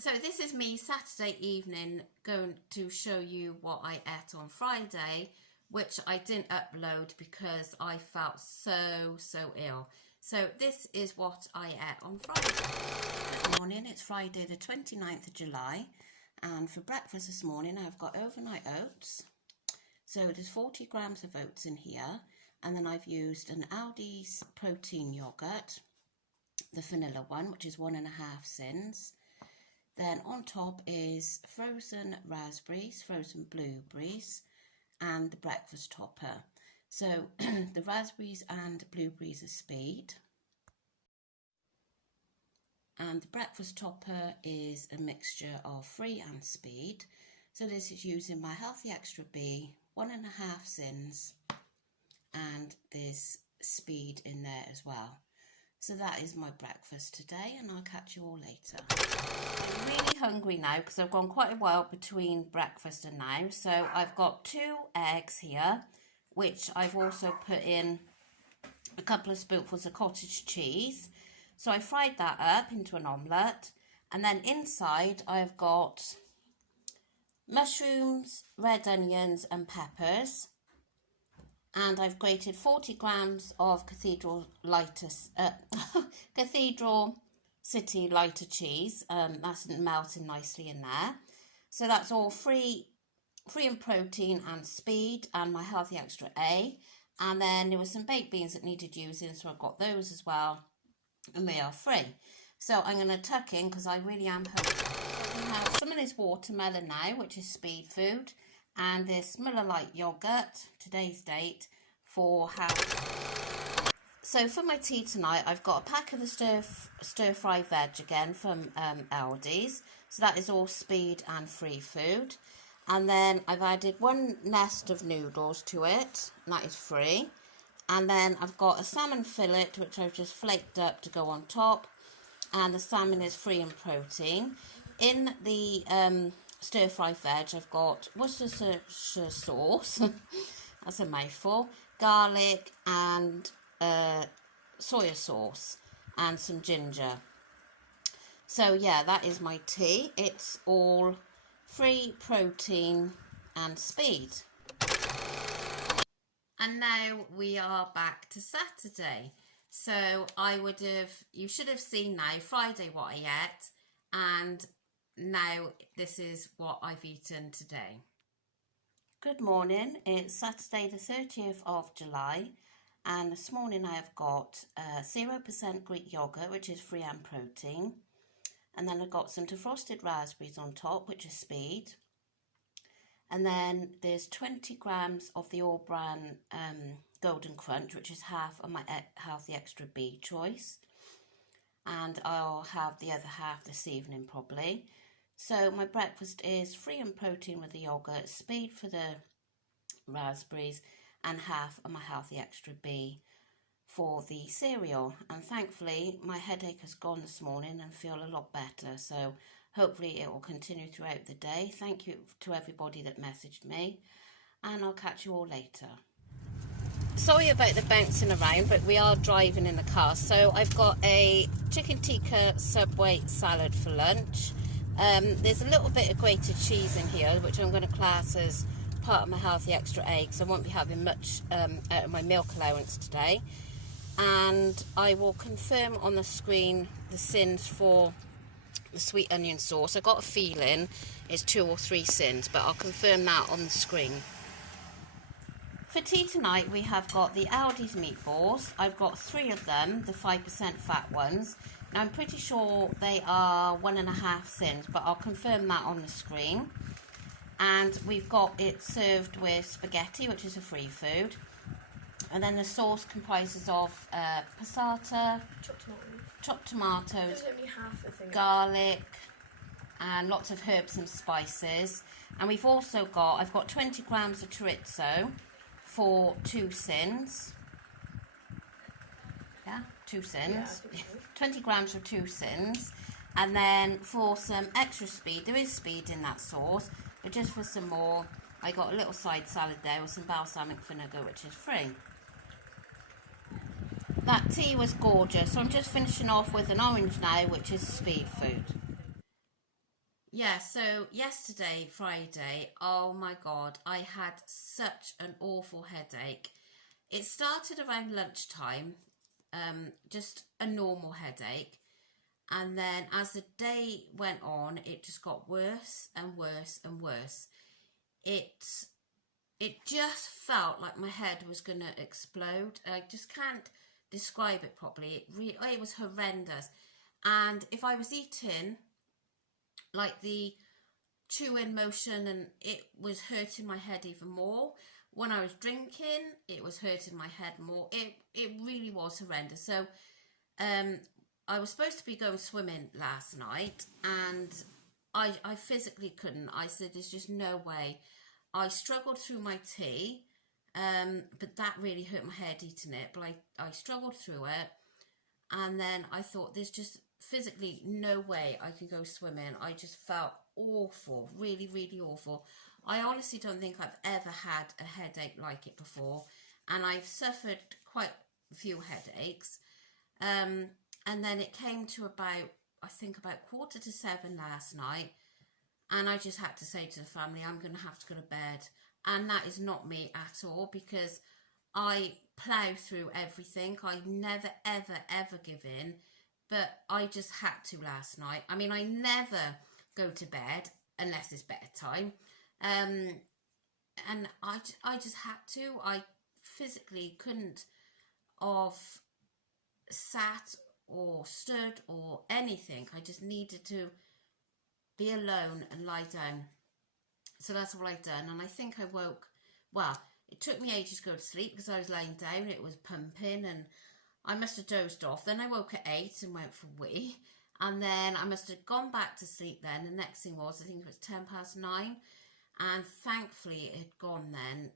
So this is me Saturday evening going to show you what I ate on Friday, which I didn't upload because I felt so ill. So this is what I ate on Friday. Good morning, it's Friday the 29th of July, and for breakfast this morning I've got overnight oats. So there's 40 grams of oats in here, and then I've used an Aldi's protein yogurt, the vanilla one, which is 1.5 sins. Then on top is frozen raspberries, frozen blueberries, and the breakfast topper. So the raspberries and blueberries are speed. And the breakfast topper is a mixture of free and speed. So this is using my Healthy Extra B, 1.5 sins, and there's speed in there as well. So that is my breakfast today, and I'll catch you all later. I'm really hungry now because I've gone quite a while between breakfast and now. So I've got 2 eggs here, which I've also put in a couple of spoonfuls of cottage cheese. So I fried that up into an omelette, and then inside I've got mushrooms, red onions and peppers. And I've grated 40 grams of Cathedral City lighter cheese. That's melting nicely in there. So that's all free in protein and speed, and my Healthy Extra A. And then there were some baked beans that needed using, so I've got those as well, and they are free. So I'm going to tuck in because I really am hungry. We have some of this watermelon now, which is speed food, and this Miller Lite yogurt, today's date, for half. So for my tea tonight, I've got a pack of the stir fry veg again from Aldi's. So that is all speed and free food. And then I've added 1 nest of noodles to it, and that is free. And then I've got a salmon fillet, which I've just flaked up to go on top. And the salmon is free in protein. In the stir fry veg, I've got Worcestershire sauce, that's a mouthful, garlic and soya sauce and some ginger. So yeah, that is my tea. It's all free, protein and speed. And now we are back to Saturday. So you should have seen now Friday what I ate, and now this is what I've eaten today. Good morning, it's Saturday the 30th of July, and this morning I have got 0% Greek yogurt, which is free and protein, and then I've got some defrosted raspberries on top, which is speed, and then there's 20 grams of the All Bran Golden Crunch, which is half of my Healthy Extra B choice, and I'll have the other half this evening probably. So my breakfast is free in protein with the yogurt, speed for the raspberries, and half of my Healthy Extra B for the cereal. And thankfully my headache has gone this morning and feel a lot better. So hopefully it will continue throughout the day. Thank you to everybody that messaged me, and I'll catch you all later. Sorry about the bouncing around, but we are driving in the car. So I've got a chicken tikka Subway salad for lunch. There's a little bit of grated cheese in here, which I'm going to class as part of my Healthy Extra A, because I won't be having much out of my milk allowance today. And I will confirm on the screen the sins for the sweet onion sauce. I got a feeling it's 2 or 3 sins, but I'll confirm that on the screen. For tea tonight, we have got the Aldi's meatballs. I've got 3 of them, the 5% fat ones. Now, I'm pretty sure they are 1.5 sins, but I'll confirm that on the screen. And we've got it served with spaghetti, which is a free food. And then the sauce comprises of passata, chopped tomatoes, only half the thing. Garlic, and lots of herbs and spices. And we've also got, I've got 20 grams of chorizo for 2 sins. Yeah, 2 sins. Yeah, 20 grams for 2 sins. And then for some extra speed, there is speed in that sauce, but just for some more, I got a little side salad there with some balsamic vinegar, which is free. That tea was gorgeous, so I'm just finishing off with an orange now, which is speed food. Yeah, so yesterday, Friday, oh my God, I had such an awful headache. It started around lunchtime, just a normal headache. And then as the day went on, it just got worse and worse and worse. It it just felt like my head was going to explode. I just can't describe it properly. It was horrendous. And if I was eating, like the chewing motion, and it was hurting my head even more. When I was drinking, it was hurting my head more. It really was horrendous. So um I was supposed to be going swimming last night, and I physically couldn't. I said there's just no way. I struggled through my tea, but that really hurt my head eating it. But I struggled through it, and then I thought there's just physically no way I could go swimming. I just felt awful, really, really awful. I honestly don't think I've ever had a headache like it before, and I've suffered quite a few headaches. And then it came to about, I think about 6:45 last night, and I just had to say to the family, I'm going to have to go to bed. And that is not me at all, because I plough through everything. I never, ever, ever give in. But I just had to last night. I mean, I never go to bed unless it's bedtime. And I just had to. I physically couldn't have sat or stood or anything. I just needed to be alone and lie down. So that's all I'd done. And I think I woke, well, it took me ages to go to sleep because I was lying down. It was pumping and I must have dozed off. Then I woke at 8 and went for a wee. And then I must have gone back to sleep then. The next thing was, I think it was 9:10. And thankfully it had gone then.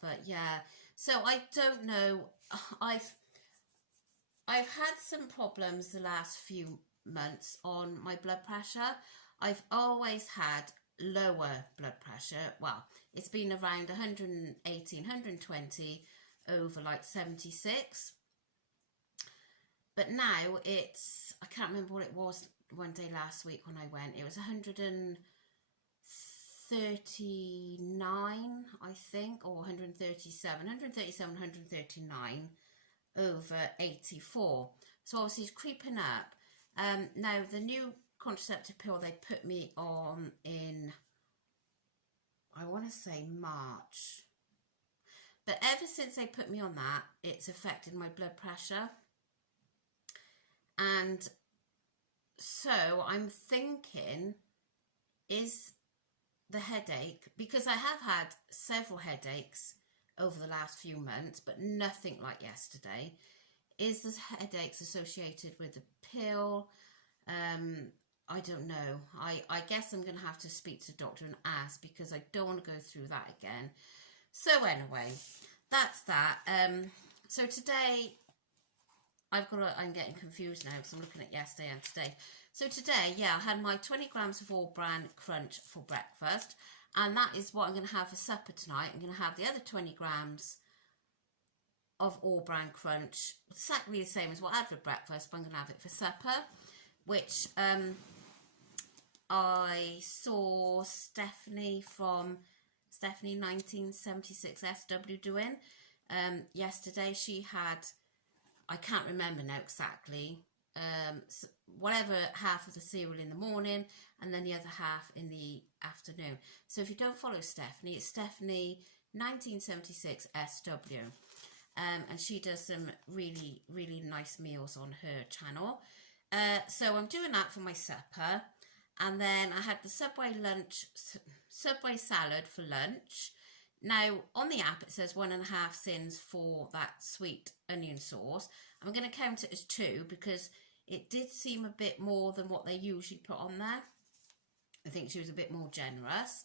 But yeah, so I don't know. I've had some problems the last few months on my blood pressure. I've always had lower blood pressure. Well, it's been around 118, 120 over like 76. But now it's, I can't remember what it was one day last week when I went. It was 139, I think, or 137, 139 over 84. So obviously it's creeping up. Now the new contraceptive pill they put me on in, I want to say March. But ever since they put me on that, it's affected my blood pressure. And so I'm thinking, is the headache, because I have had several headaches over the last few months, but nothing like yesterday. Is the headaches associated with the pill? I don't know. I guess I'm going to have to speak to the doctor and ask, because I don't want to go through that again. So anyway, that's that. So today, I'm getting confused now because I'm looking at yesterday and today. So today, yeah, I had my 20 grams of All Bran Crunch for breakfast. And that is what I'm going to have for supper tonight. I'm going to have the other 20 grams of All Bran Crunch. Exactly the same as what I had for breakfast, but I'm going to have it for supper. Which I saw Stephanie from Stephanie 1976 SW doing yesterday. She had, I can't remember now exactly, whatever, half of the cereal in the morning and then the other half in the afternoon. So if you don't follow Stephanie, it's Stephanie 1976 SW. And she does some really, really nice meals on her channel. So I'm doing that for my supper. And then I had the Subway salad for lunch. Now, on the app, it says 1.5 sins for that sweet onion sauce. I'm going to count it as 2 because it did seem a bit more than what they usually put on there. I think she was a bit more generous.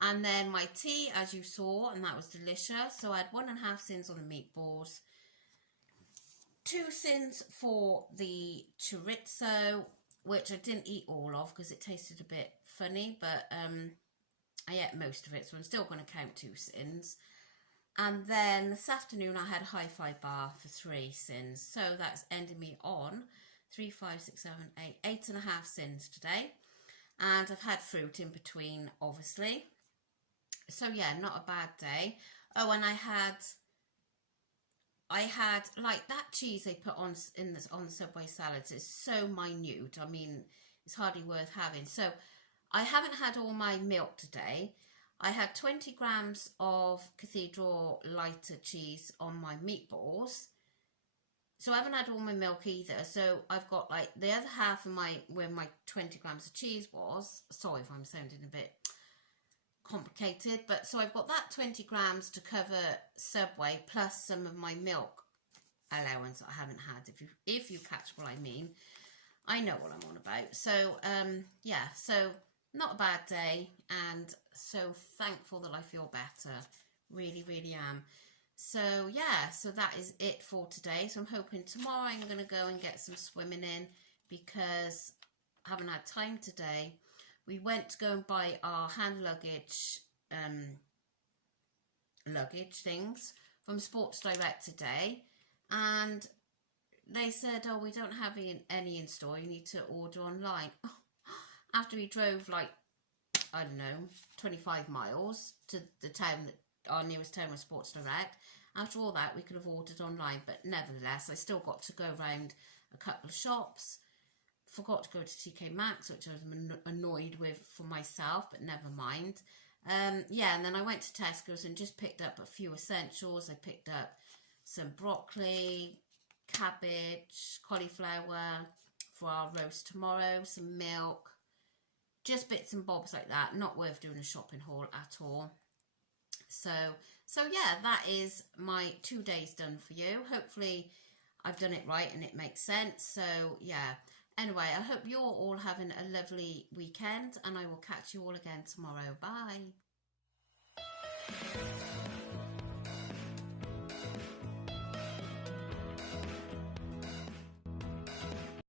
And then my tea, as you saw, and that was delicious. So I had 1.5 sins on the meatballs, 2 sins for the chorizo, which I didn't eat all of because it tasted a bit funny, but I ate most of it, so I'm still going to count 2 sins. And then this afternoon I had a hi-fi bar for 3 sins, so that's ending me on 3, 5, 6, 7, 8, 8.5 sins today. and I've had fruit in between, obviously. So yeah, not a bad day. Oh, and I had like that cheese they put on on the Subway salads is so minute. I mean, it's hardly worth having. So I haven't had all my milk today. I had 20 grams of Cathedral lighter cheese on my meatballs. So I haven't had all my milk either. So I've got like the other half of where my 20 grams of cheese was. Sorry if I'm sounding a bit complicated, but so I've got that 20 grams to cover Subway plus some of my milk allowance that I haven't had, if you catch what I mean. I know what I'm on about. So yeah, so not a bad day, and so thankful that I feel better. Really, really am. So yeah, so that is it for today. So I'm hoping tomorrow I'm going to go and get some swimming in, because I haven't had time today. We went to go and buy our hand luggage things from Sports Direct today, and they said, oh, we don't have any in store, you need to order online. After we drove like, I don't know, 25 miles to the town that our nearest town was Sports Direct. After all that, we could have ordered online, but nevertheless, I still got to go around a couple of shops. Forgot to go to TK Maxx, which I was annoyed with for myself, but never mind. Yeah, and then I went to Tesco's and just picked up a few essentials. I picked up some broccoli, cabbage, cauliflower for our roast tomorrow, some milk, just bits and bobs like that. Not worth doing a shopping haul at all. So yeah, that is my 2 days done for you. Hopefully I've done it right and it makes sense. So yeah. Anyway, I hope you're all having a lovely weekend, and I will catch you all again tomorrow. Bye.